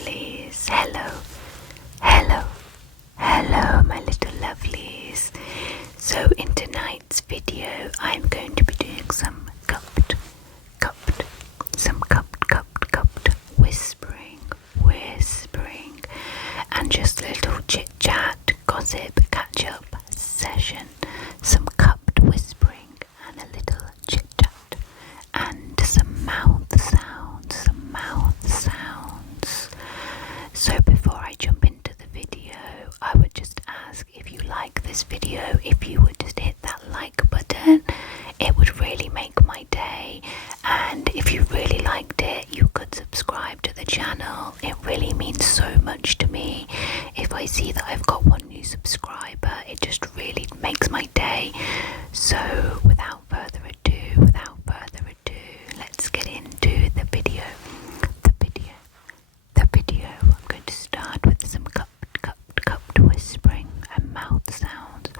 lovelies. Hello my little lovelies. So in tonight's video I'm going to be doing some cupped whispering and just a little chit chat, gossip, catch up session. Some cupped whispering and a little chit chat and some mouth sounds. So before I jump into the video, I would just ask, if you like this video, if you would just hit that like button. It would really make my day, and if you really liked it, you could subscribe to the channel. It really means so much to me. If I see that I've got one new subscriber, it just really makes my day. So without further ado, let's get into the video. I'm going to start with some cupped whispering and mouth sounds.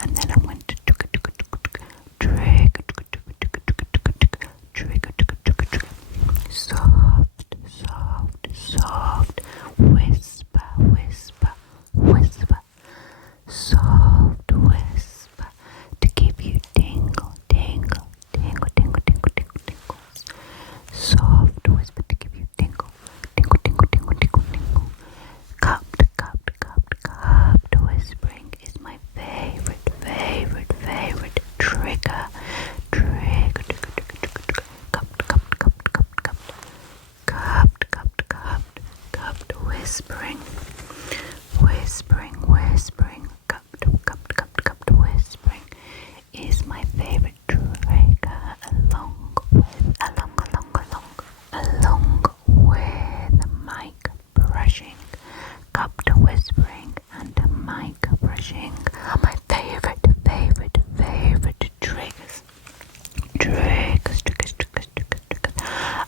And then I went to trigger, soft, whisper, soft whisper to give you tingles. Soft whisper to give you tingle. Cupped whispering is my favorite trigger. Cupped whispering. Cupped whispering is my favorite trigger, along with mic brushing. Cupped whispering and mic brushing are my favorite triggers.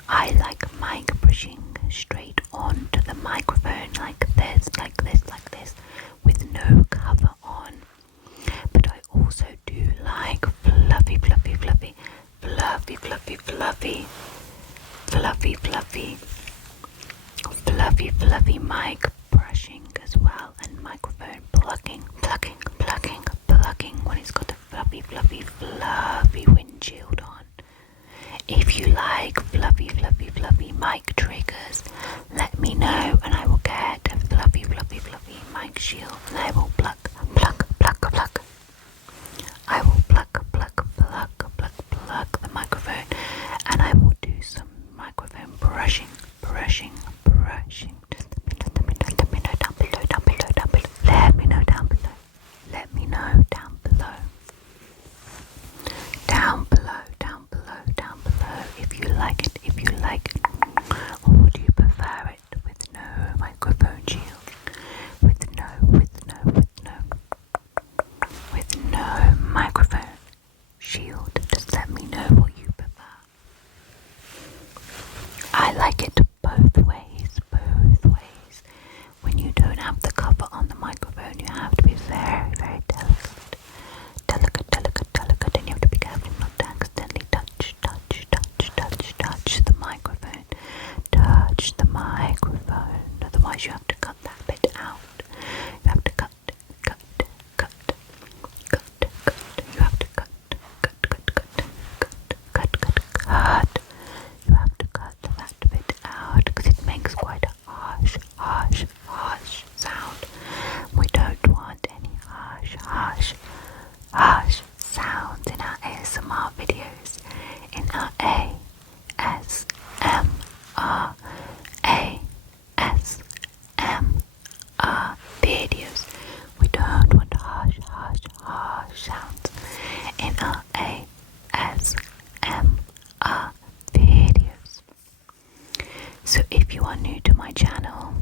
I like mic brushing straight onto the microphone like this, with no cover on. But I also do like fluffy mic brushing as well, and microphone plucking when it's got a fluffy windshield on. If you like fluffy mic triggers, let me know and I will get a fluffy mic shield and I will pluck. I will pluck the microphone and I will do some microphone brushing. Just let me know down below. Let me know down below. If you like it. Or do you prefer it with no microphone shield? With no microphone shield. Just let me know what you prefer. I like it both ways. When you don't have the cover on the microphone, you have to be very delicate, and you have to be careful not to accidentally touch the microphone. Touch are new to my channel,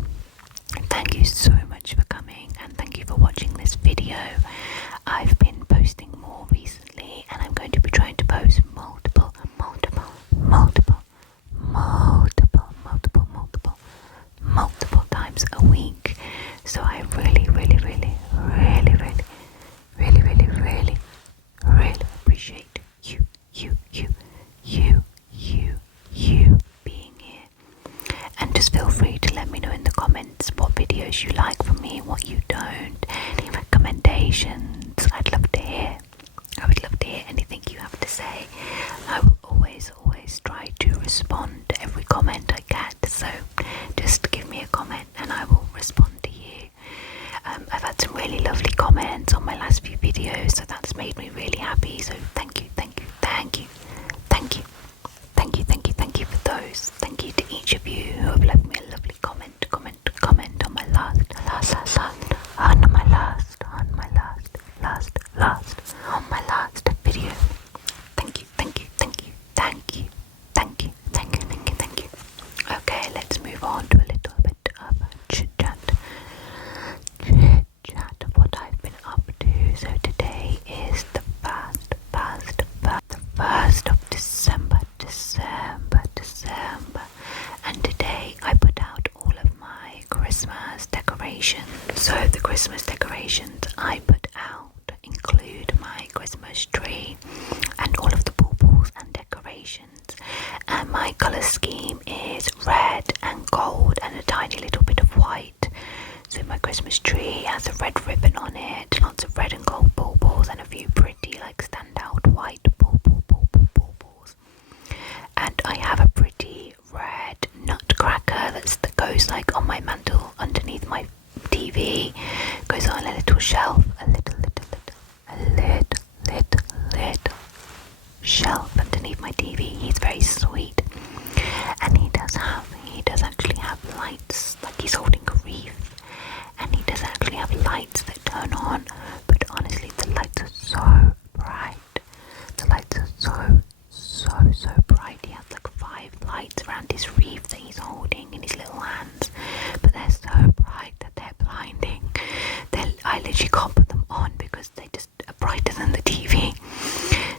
thank you so much for coming and thank you for watching this video. I've been posting more recently and I'm going to be trying to post multiple times a week. So I really appreciate you being here. And just feel free to let me know in the comments what videos you like from me and what you don't. Any recommendations, I'd love to hear. I would love to hear anything you have to say. I will always try to respond to every comment I get. So just give me a comment and I will respond to you. I've had some really lovely comments on my last few videos, so that's made me really happy. So thank you for those. Thank you to each of you who have left me a lovely comment on my last video. Thank you. Okay, let's move on to a little bit of chit-chat of what I've been up to. So today is the 1st of December, and today I put out all of my Christmas decorations. So the Christmas decorations I put out include my Christmas tree and all of the baubles and decorations, and my colour scheme is red and gold and a tiny little bit of white. So my Christmas tree has a red ribbon on it, lots of red and gold baubles and a few pretty like standout white baubles. And I have a pretty red nutcracker that goes like on my mantle underneath my TV, goes on a little shelf, a little shelf underneath my TV. He's very sweet, and he does actually have lights, like he's holding a wreath, and he does actually have lights that turn on, but honestly the lights are so bright. The lights are so bright. He has like 5 lights around his wreath that he's holding in his little hands, but they're so bright that they're blinding. I literally can't put them on because they just are brighter than the TV.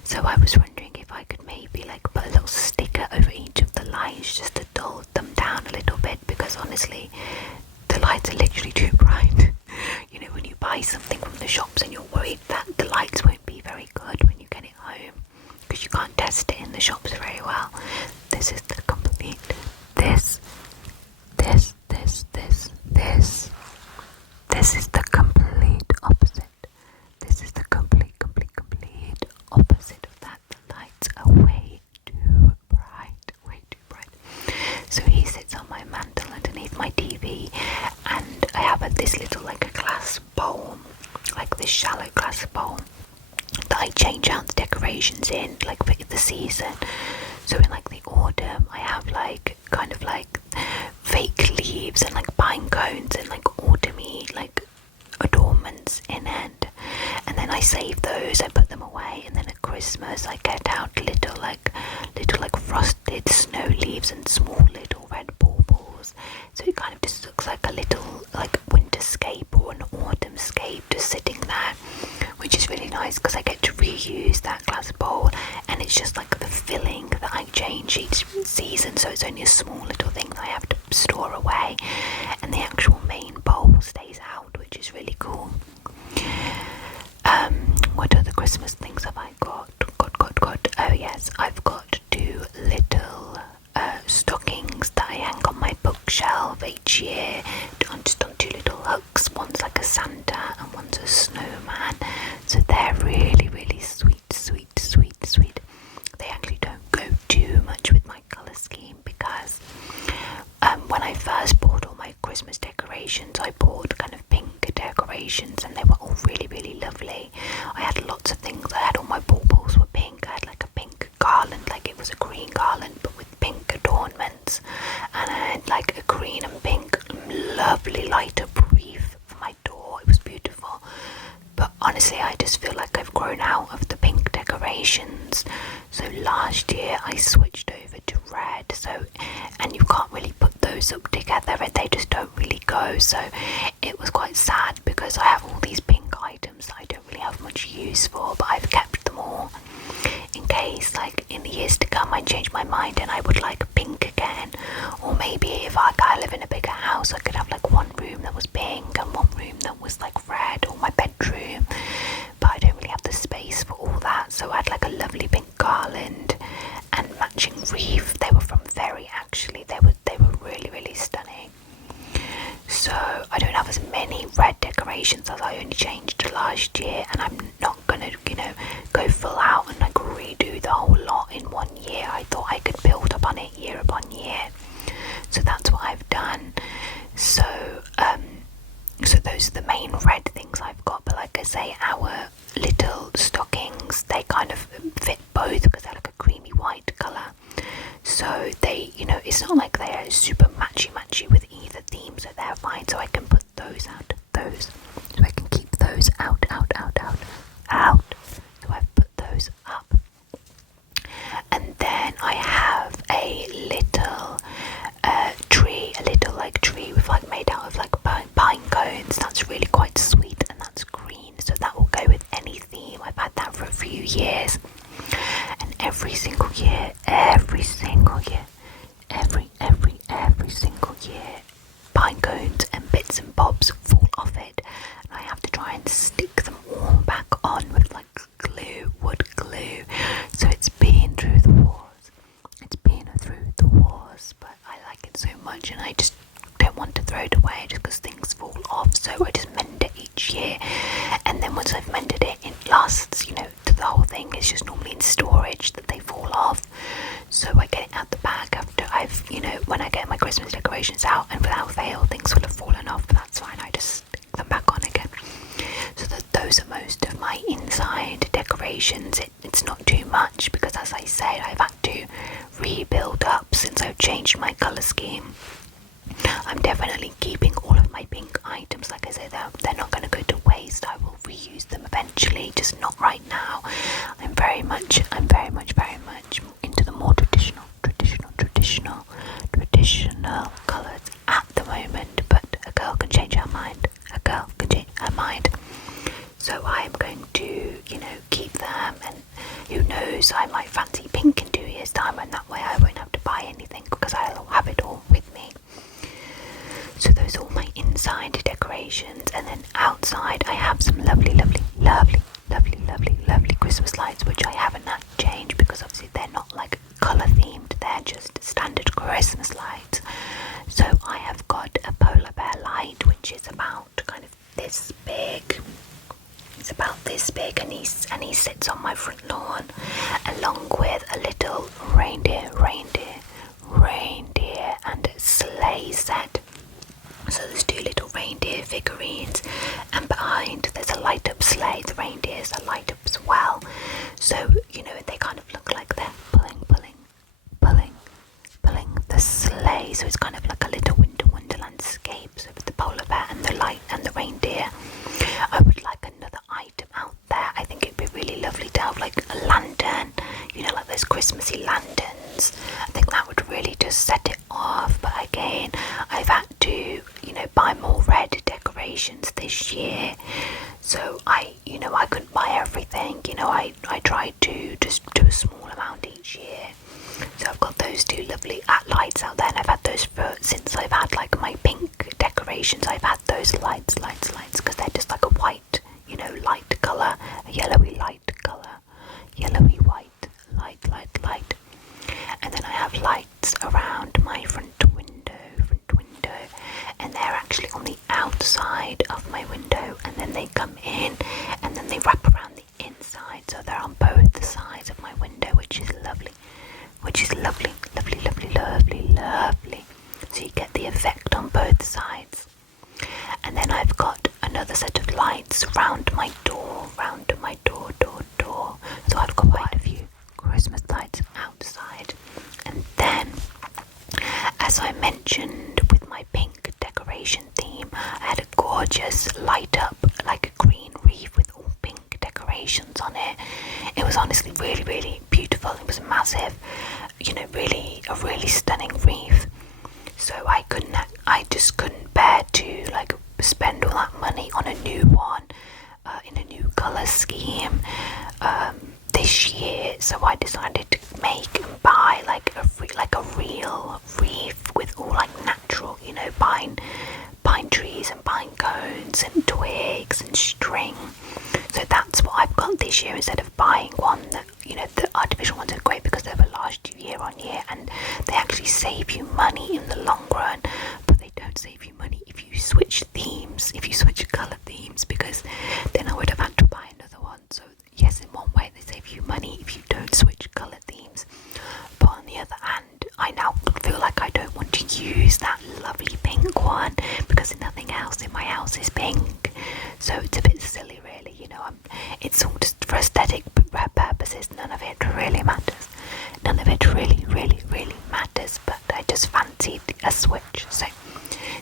So I was wondering if I could maybe like put a little sticker over each of the lights just to dull them down a little bit, because honestly the lights are literally too bright. You know, when you buy something from the shops and you're worried that the lights won't be very good when you get it home because you can't test it in the shops very well. This is the complete this is the complete opposite. This is the complete opposite of that. The lights are way too bright. So he sits on my mantle underneath my TV, and I have this little like a glass bowl, like this shallow glass bowl that I change out the decorations in, like for the season. So in like the autumn, I have like kind of like fake leaves and like pine cones and like autumny like adornments in it, and then I save those, I put them away, and then at Christmas I get out little like frosted snow leaves and small little red baubles. So it kind of just looks like a little like winterscape or an autumnscape just sitting there, which is really nice because I get to reuse that glass bowl, and it's just like the filling that I change each season, so it's only a small little thing that I have to store away, and the actual main bowl stays out, which is really cool. What other Christmas things have I got? Oh yes, I've got 2 little stockings that I hang on my bookshelf each year, just on 2 little hooks. One's like a Santa and one's a snowman. So they're really sweet. They actually don't go too much with my colour scheme because when I first bought all my Christmas decorations, I bought kind of pink decorations and they were all really lovely. I had lots of things. I had all my baubles were pink. I had like a pink garland, like it was a green garland but with pink adornments, and I had like a green and pink lovely light up wreath for my door. It was beautiful. But honestly, I just feel like I've grown out of the pink decorations. So last year I switched over to red. So, and you can't really put those close up together and they just don't really go. So it was quite sad because I have all these pink items that I don't really have much use for, but I've kept them all in case like in the years to come I change my mind and I would like pink again. Or maybe if I live in a bigger house, I could have like one room that was pink and one room that was like red, or my bedroom, but I don't really have the space for all that. So I had like a lovely pink garland and matching wreath. They were from Very, actually. They were really, really stunning. So I don't have as many red decorations as I only changed last year, and I'm not gonna, go full out and like redo the whole lot in 1 year. I thought I could build upon it year upon year. So that's what I've done. So those are the main red things I've got. But like I say, our little stockings, they kind of fit both because they're like a creamy white colour. So they, it's not like they're super matchy with either theme, so they're fine. So I can put those out of those. So I can keep those out. So I've put those up. And then I have a little tree with like made out of like pine cones. That's really quite sweet, and that's green. So that will go with any theme. I've had that for a few years. And every single year, pine cones and bits and bobs fall off it, and I have to try and stick them all back on with like wood glue. So it's been through the wars, but I like it so much, and I just don't want to throw it away just because things fall off. So I just mend it each year, and then once I've mended it, it lasts, the whole thing is just normally in storage that they fall off. So I get it out the bag after I've, when I get my Christmas decorations out, and without fail things will have fallen off, but that's fine, I just stick them back on again. So those are most of my inside decorations. It's not too much because, as I said, I've had to rebuild up since I've changed my colour scheme. I'm definitely keeping all of my pink items. Like I said, they're not going to go to waste. I will reuse them eventually, just not right now. I'm very much into the more traditional colours at the moment. But a girl can change her mind. So I'm going to, keep them, and who knows, I might fancy pink in 2 years' time, and that way I won't have to buy anything because I'll have it all with me. So those are all my inside decorations, and then outside I have some lovely Christmas lights, which I haven't had to change because obviously they're not like colour themed, they're just standard Christmas lights. So I have got a polar bear light, which is about kind of this big. It's about this big, and he sits on my front lawn, along with a little reindeer and sleigh set. So there's 2 little reindeer figurines, and behind there's a light up sleigh. The reindeers are light up as well. So, they kind of look like they're pulling the sleigh. So it's kind of like a little winter wonderland scape. So with the polar bear and the light and the reindeer, I would like another item out there. I think it'd be really lovely to have like a lantern, like those Christmassy lanterns. I think that would really just set it off. But again, I've had to, buy more red decorations this year. So I couldn't buy everything. I tried to just do a small amount each year. So I've got those 2 lovely lights out there, and I've had those since I've had like my pink decorations. I've had those lights because they're just like a white, light colour, a yellowy light colour, yellowy white, light. And then I have lights around my front window, and they're actually on the outside of my window, and then they come in, and then they wrap around the inside, so they're on both sides of my window, which is lovely. So you get the effect on both sides. And then I've got another set of lights round my door. So I've got quite a few Christmas lights outside. And then, as I mentioned with my pink decoration theme, I had a gorgeous light up, like a green wreath with all pink decorations on it. It was honestly really, really beautiful. It was massive, a really stunning wreath. So I just couldn't bear to like spend all that money on a new one in a new colour scheme this year. So I decided to make and buy like a real wreath with all like natural, you know, pine trees and pine cones and twigs and string. So that's what I've got this year, instead of buying one that, you know, the artificial ones are great because they will last you year on year and they actually save you money in the long run, but they don't save you money if you switch themes, if you switch colour themes, because then I would have had to buy another one. So yes, in one way they save you money if you don't switch colour themes, but on the other hand, I now feel like I don't want to use that lovely pink one because nothing else in my house is pink. So it's a bit silly really, you know. It's all just for aesthetic purposes. None of it really matters. None of it really matters, but I just fancied a switch. So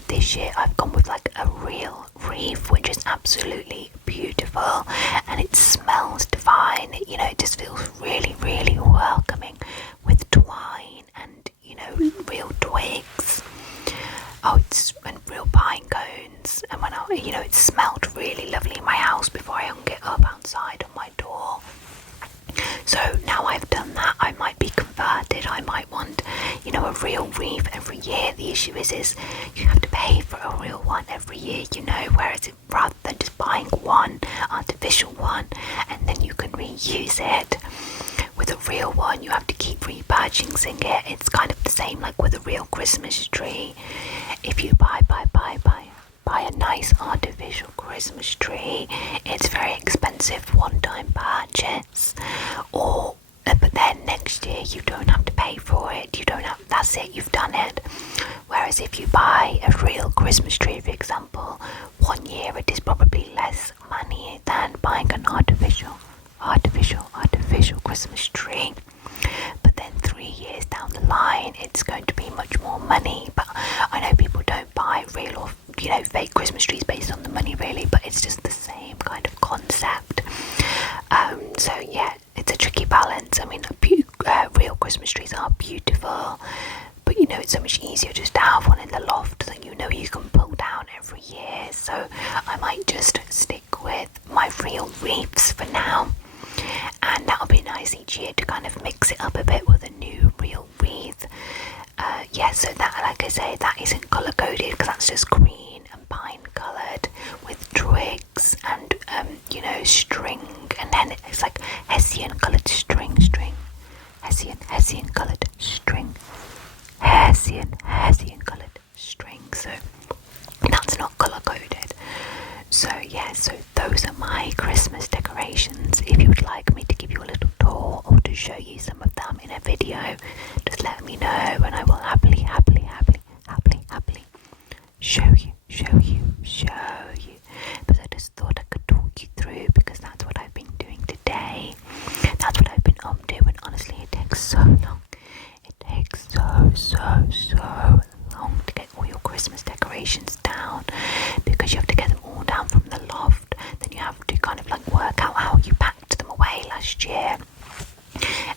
this year I've gone with like a real wreath, which is absolutely beautiful and it smells divine. You know, it just feels really welcoming with twine and, you know, real twigs. Oh, and real pine cones. And when you know, it smelled really lovely in my house before I hung it up outside on my door. So now I've done that, I might be converted. I might want, you know, a real wreath every year. The issue is you have to pay for a real one every year, you know, whereas rather than just buying one artificial one and then you can reuse it. With a real one, you have to keep repurchasing it. It's kind of the same like with a real Christmas tree. If you buy a nice artificial Christmas tree, it's very expensive one-time purchase. But then next year you don't have to pay for it. That's it, you've done it. Whereas if you buy a real Christmas tree, for example, 1 year it is probably less money than buying an artificial Christmas tree. But then 3 years down the line it's going to be much more money. But I know people don't buy real or, you know, fake Christmas trees based on the money really, but it's just the same kind of concept. So yeah, it's a tricky balance. I mean, real Christmas trees are beautiful, but you know, it's so much easier just to have one in the loft that you know you can pull down every year. So I might just stick with my real wreaths for now, and that'll be nice each year to kind of mix it up a bit with a new real wreath. Yeah, so that, like I say, that isn't colour coded because that's just green and pine coloured with twigs and you know, string, and then it's like Hessian coloured string, Hessian coloured string, Hessian coloured string. So that's not colour coded. So yeah, so those are my Christmas decorations. If you would like me to give you a little tour or to show you some of them in a video, just let me know and I will happily show you. But I just thought I could talk you through because that's what I've been doing today. That's what I've been up to, and honestly it takes so long. It takes so long to get all your Christmas decorations down because you have to get them all down from the loft. Then you have to kind of like work out how you packed them away last year,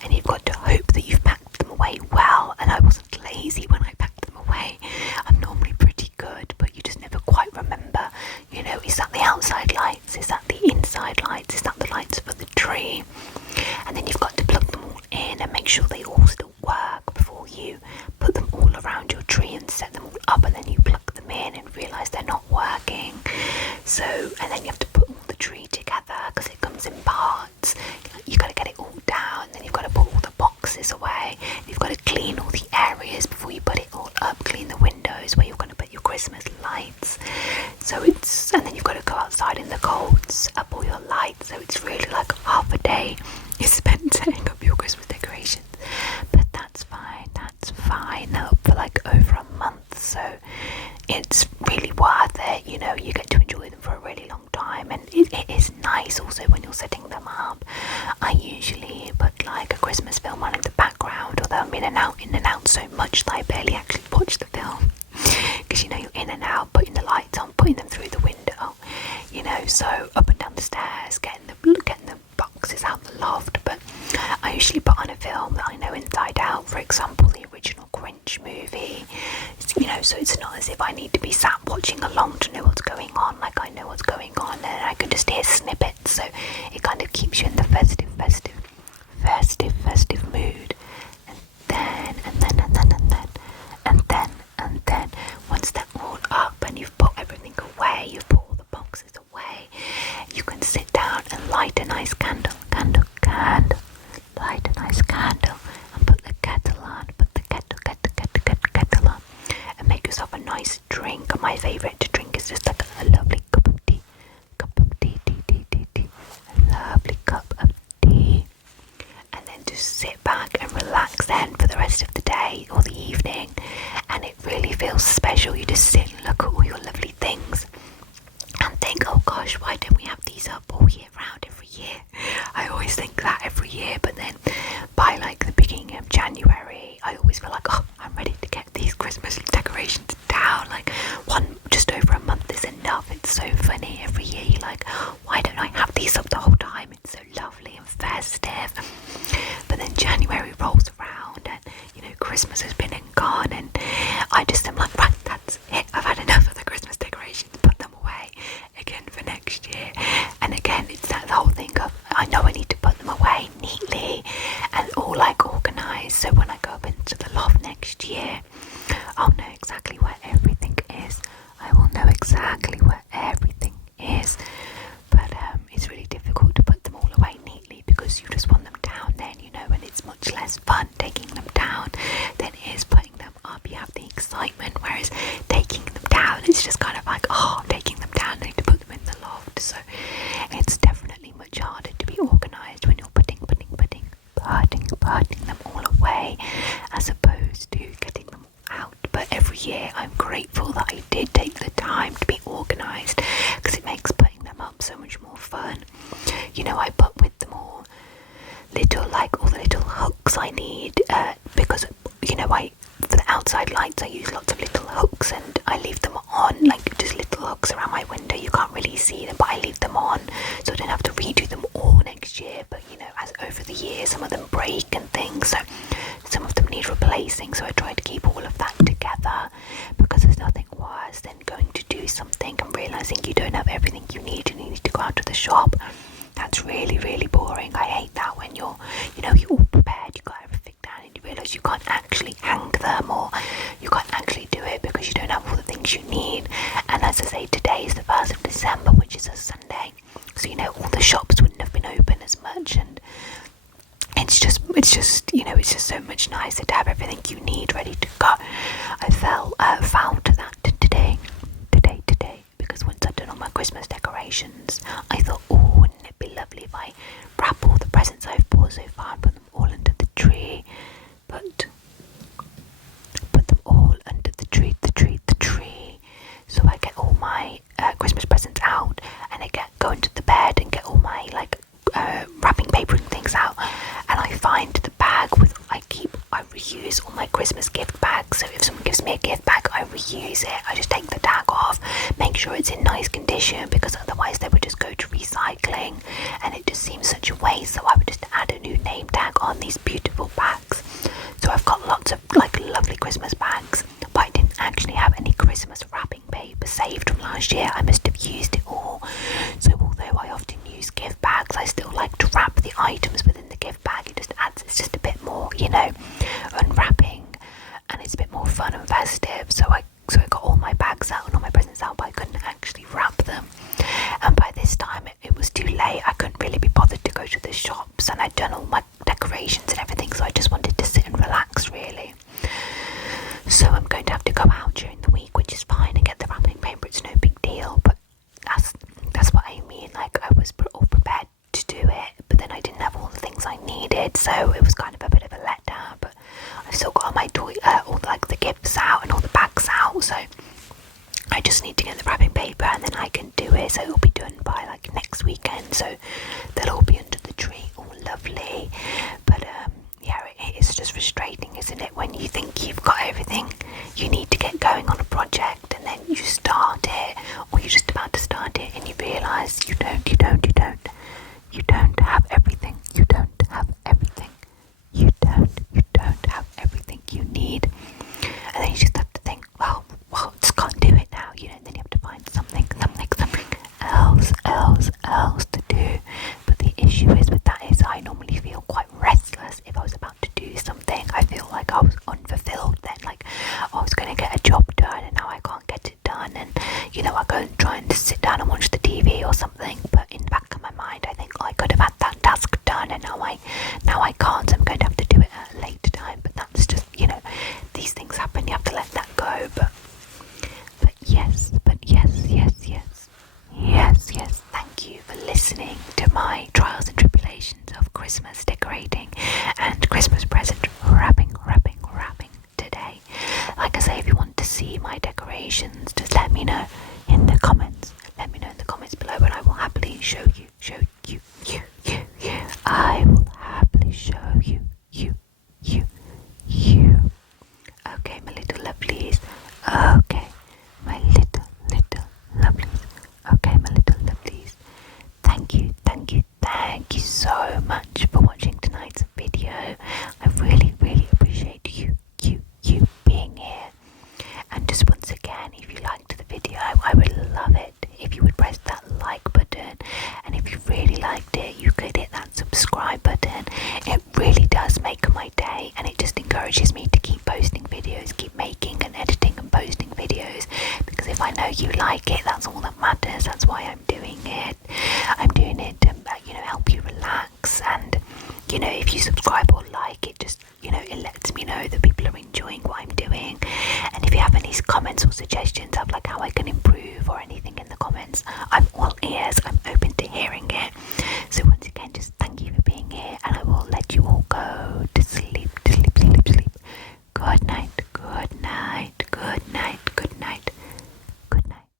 and you've got to hope that you've packed them away well. And I wasn't lazy when I packed them away. I'm normally pretty good, but you just never quite remember, you know, is that the outside lights, is that the inside lights, is that the lights for the tree? And then you've got to plug them all in and make sure they all still work before you put them all around your tree and set them all up, and then you plug them in and realise they're not working. So, and then you have to put all the tree together because it comes in parts. You got to get it all down, then you've got to put all the boxes away, you've got to clean all the areas before you put it all up, clean the windows where you're going to put your Christmas lights. So it's, and then you've got to go outside in the cold, set up all your lights. So it's really like half a day is spent setting up your Christmas decorations. But that's fine. They're up for like over a month, so it's really worth it. You know, you get to enjoy them for a really long time, and it is nice also when you're setting them up. I usually put like a Christmas film on in the background, although I'm in and out so much that I barely actually watch the film because, you know, you're in and out, putting the lights on, putting them through the window, you know, so up and down the stairs, getting the boxes out the loft. But I usually put on a film that I know inside out. For example, the original Grinch movie, you so it's not as if I need to be sat watching along to know what's going on. Like, I know what's going on and I can just hear snippets, so it kind of keeps you in the festive mood. And then once they're all up and you've put everything away, you've put all the boxes away, you can sit down and light a nice candle, light a nice candle, and put the kettle on, kettle on, and make yourself a nice drink. My favourite to drink is just like a lovely cup of tea, a lovely cup of tea, and then just sit back and relax then for the rest of the day or the evening, and it really feels special. You just sit and look at all your lovely things and think, oh gosh, why don't we have these up all year round every year? I always think that every year, but then by like the beginning of January, I always feel like, oh, I'm ready to get these Christmas decorations down. Like, just over a month is enough. It's so funny. Every year you're like, why don't I have these up the whole time? It's so lovely and festive. But then January rolls around and, Christmas has been and gone, and I just am like, right, that's it. I've had enough of the Christmas decorations. Put them away again for next year. And again, it's that whole thing of, I know I need to put them away neatly and all like organised, so when I go up into the loft next year, I'll know exactly where everything is. I will know exactly where everything is. But it's really difficult to put them all away neatly because you just want them down then, and it's much less fun taking them down than it is putting them up. You have the excitement, whereas taking them down, it's just kind of like, oh, taking them down, I need to put them in the loft. So it's definitely much harder to be organised when you're putting them all away, as opposed to getting them out. But every year I'm grateful that I did take the time to be organised, because it makes putting them up so much more fun. I put with them all all the little hooks I need, because for the outside lights I use lots of little hooks, and I leave them on, like just little hooks around my window. You can't really see them, but I leave them on so I don't have to redo them all next year. But as over the years, some of them break and things, so some of them need replacing, so I try to keep all of that together, because there's nothing worse than going to do something and realising you don't have everything you need and you need to go out to the shop. That's really, really boring. I hate that when you're all prepared, you got everything down, and you realise you can't actually hang them, or you can't actually do it because you don't have all the things you need. And as I say, today is the 1st of December, which is a Sunday, so all the shops wouldn't have been open as much, and it's just so much nicer to have everything you need ready to go. I found that today, because once I'd done all my Christmas decorations, I thought, oh, wouldn't it be lovely if I wrap all the presents I've bought so far and put them all under the tree, but put them all under the tree, so I get all my Christmas presents out, and I go into the bed and get all my wrapping paper and things out, and I find the bag I reuse all my Christmas gift bags. So if someone gives me a gift bag, I reuse it. I just take the tag off, make sure it's in nice condition, because otherwise they would just go to recycling, and it just seems such a waste. So I would just add a new name tag on these beautiful bags. So I've got lots of lovely Christmas bags, but I didn't actually have any Christmas wrapping paper saved from last year. I must have used it all. So although I often use gift bags, I still like to wrap the items within the gift bag. It's just a bit more, unwrapping, and it's a bit more fun and festive. So I got all my bags out and all my presents out, but I couldn't actually wrap them. And by this time it was too late. I couldn't really be bothered to go to the shops, and I'd done all my decorations and everything, so I just wanted to sit and relax, really. So I'm going to have to go out during the week, which is fine, and get the wrapping paper. It's no big deal, but that's what I mean. Like, I was all prepared to do it, but then I didn't have all the things I needed, so it was kind of a bit of a letdown. But I've still got all my all the gifts out and all the bags out, so I just need to get the wrapping paper and then I can do it. So it'll be done by next weekend, so they'll all be under the tree, all lovely. But yeah, it's just frustrating, isn't it, when you think you've got everything you need to get going on a project, and then you start it, or you're just about to start it, and you realise you don't have everything. You don't have everything you need. And then you just have to think, well, these things happen, you have to let that go. But yes, yes, thank you for listening to my trials and tribulations of Christmas decorating and Christmas present wrapping today. Like I say, if you want to see my decorations, just let me know in the comments. Let me know in the comments below, and I will happily show you. I will happily show you. Okay, my little lovelies. Okay, my little lovelies. Okay, my little lovelies. Thank you so much for watching tonight's video. I really appreciate you being here. And just once again, if you liked the video, I would love it if you would press that like button. And if you really liked it, you could hit that subscribe button. It really does make my day, and it just encourages me to keep posting videos, keep making and editing and posting videos, because if I know you like it, that's all that matters. That's why I'm doing it. I'm doing it to help you relax, and if you subscribe or like it, just it lets me know that people are enjoying what I'm doing. And if you have any comments or suggestions of like how I can improve or anything in the comments, I'm all ears. I'm open to hearing